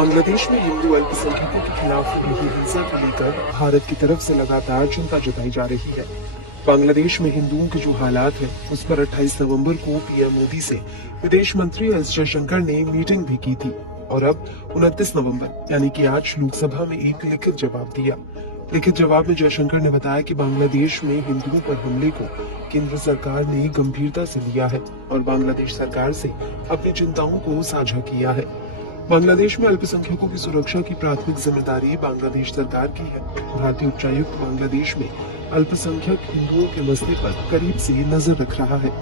बांग्लादेश में हिंदू अल्पसंख्यकों के खिलाफ हो रही हिंसा को लेकर भारत की तरफ से लगातार चिंता जताई जा रही है। बांग्लादेश में हिंदुओं के जो हालात हैं, उस पर 28 नवंबर को पीएम मोदी से विदेश मंत्री एस जयशंकर ने मीटिंग भी की थी और अब 29 नवंबर यानी कि आज लोकसभा में एक लिखित जवाब दिया। लिखित जवाब में जयशंकर ने बताया कि बांग्लादेश में हिंदुओं पर हमले को केंद्र सरकार ने गंभीरता से लिया है और बांग्लादेश सरकार से अपनी चिंताओं को साझा किया है। बांग्लादेश में अल्पसंख्यकों की सुरक्षा की प्राथमिक जिम्मेदारी बांग्लादेश सरकार की है। भारतीय उच्चायुक्त बांग्लादेश में अल्पसंख्यक हिंदुओं के मसले पर करीब से नजर रख रहा है।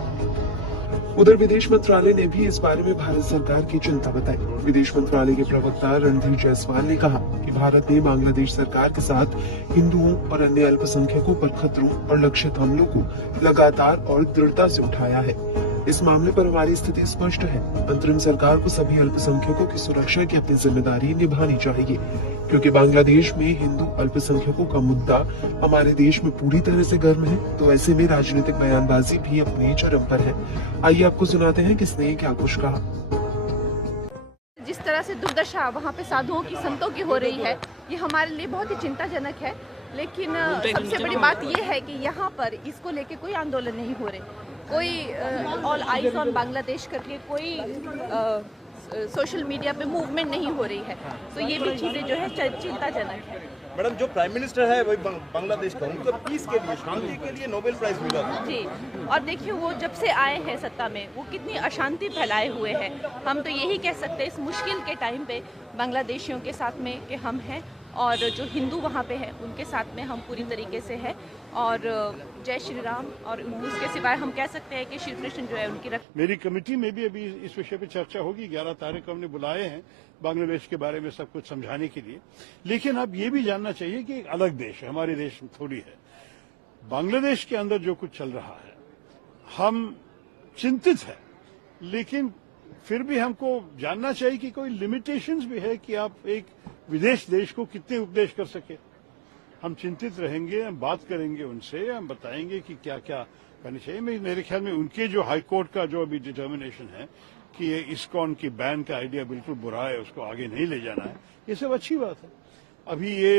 उधर विदेश मंत्रालय ने भी इस बारे में भारत सरकार की चिंता बताई। विदेश मंत्रालय के प्रवक्ता रणधीर जायसवाल ने कहा कि भारत ने बांग्लादेश सरकार के साथ हिंदुओं और अन्य अल्पसंख्यकों पर खतरों और लक्षित हमलों को लगातार और दृढ़ता से उठाया है। इस मामले पर हमारी स्थिति स्पष्ट है। अंतरिम सरकार को सभी अल्पसंख्यकों की सुरक्षा की अपनी जिम्मेदारी निभानी चाहिए, क्योंकि बांग्लादेश में हिंदू अल्पसंख्यकों का मुद्दा हमारे देश में पूरी तरह से गर्म है, तो ऐसे में राजनीतिक बयानबाजी भी अपने चरम पर है। आइए आपको सुनाते हैं किसने क्या कुछ कहा। जिस तरह से दुर्दशा वहाँ पे साधुओं की, संतों की हो रही है, ये हमारे लिए बहुत ही चिंताजनक है। लेकिन सबसे बड़ी बात ये है कि यहाँ पर इसको लेके कोई आंदोलन नहीं हो रहे, कोई ऑल आइज ऑन बांग्लादेश करके कोई सोशल मीडिया पे मूवमेंट नहीं हो रही है। तो ये भी चीज़ें जो है चिंताजनक है। मैडम, जो प्राइम मिनिस्टर है वही बांग्लादेश का, उनको पीस के लिए, शांति के लिए नोबेल प्राइज मिला जी। और देखिए, वो जब से आए हैं सत्ता में, वो कितनी अशांति फैलाए हुए हैं। हम तो यही कह सकते हैं इस मुश्किल के टाइम पे बांग्लादेशियों के साथ में कि हम हैं, और जो हिंदू वहाँ पे हैं उनके साथ में हम पूरी तरीके से हैं। और जय श्री राम, और उसके सिवाय हम कह सकते हैं कि श्री कृष्ण जो है उनकी मेरी कमेटी में भी अभी इस विषय पे चर्चा होगी। 11 तारीख को हमने बुलाए हैं बांग्लादेश के बारे में सब कुछ समझाने के लिए। लेकिन अब ये भी जानना चाहिए कि एक अलग देश है, हमारे देश में थोड़ी है। बांग्लादेश के अंदर जो कुछ चल रहा है, हम चिंतित है, लेकिन फिर भी हमको जानना चाहिए कि कोई लिमिटेशंस भी है कि आप एक विदेश देश को कितने उपदेश कर सके। हम चिंतित रहेंगे, हम बात करेंगे उनसे, हम बताएंगे कि क्या क्या करनी चाहिए। मेरे ख्याल में उनके जो हाई कोर्ट का जो अभी डिटर्मिनेशन है कि ये इस्कॉन की बैन का आइडिया बिल्कुल बुरा है, उसको आगे नहीं ले जाना है, ये सब अच्छी बात है। अभी ये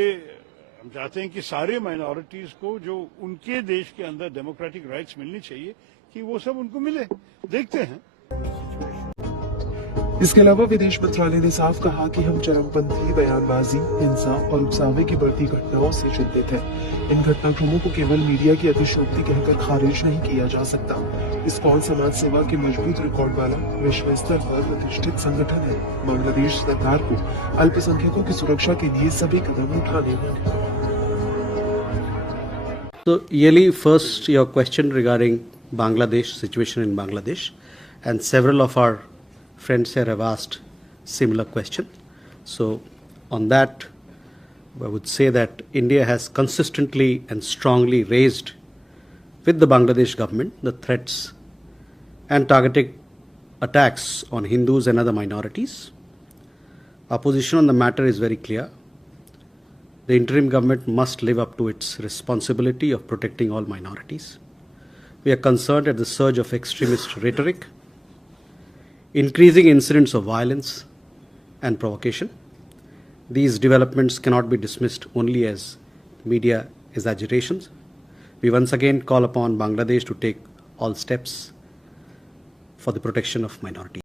हम चाहते हैं कि सारे माइनॉरिटीज को जो उनके देश के अंदर डेमोक्रेटिक राइट्स मिलनी चाहिए कि वो सब उनको मिले। देखते हैं। इसके अलावा विदेश मंत्रालय ने साफ कहा कि हम चरमपंथी बयानबाजी, हिंसा और उकसावे की बढ़ती घटनाओं से चिंतित हैं। इन घटनाक्रमों को केवल मीडिया की अतिशयोक्ति कहकर खारिज नहीं किया जा सकता। इस्कॉन समाज सेवा के मजबूत रिकॉर्ड वाला विश्व स्तर पर प्रतिष्ठित संगठन है। बांग्लादेश सरकार को अल्पसंख्यकों की सुरक्षा के लिए सभी कदम उठाने होंगे। So, Yeli, first your question regarding Bangladesh, situation in Bangladesh, and several of our friends here have asked similar question. So on that, I would say that India has consistently and strongly raised with the Bangladesh government the threats and targeted attacks on Hindus and other minorities. Our position on the matter is very clear. The interim government must live up to its responsibility of protecting all minorities. We are concerned at the surge of extremist rhetoric, increasing incidents of violence and provocation. These developments cannot be dismissed only as media exaggerations. We once again call upon Bangladesh to take all steps for the protection of minorities.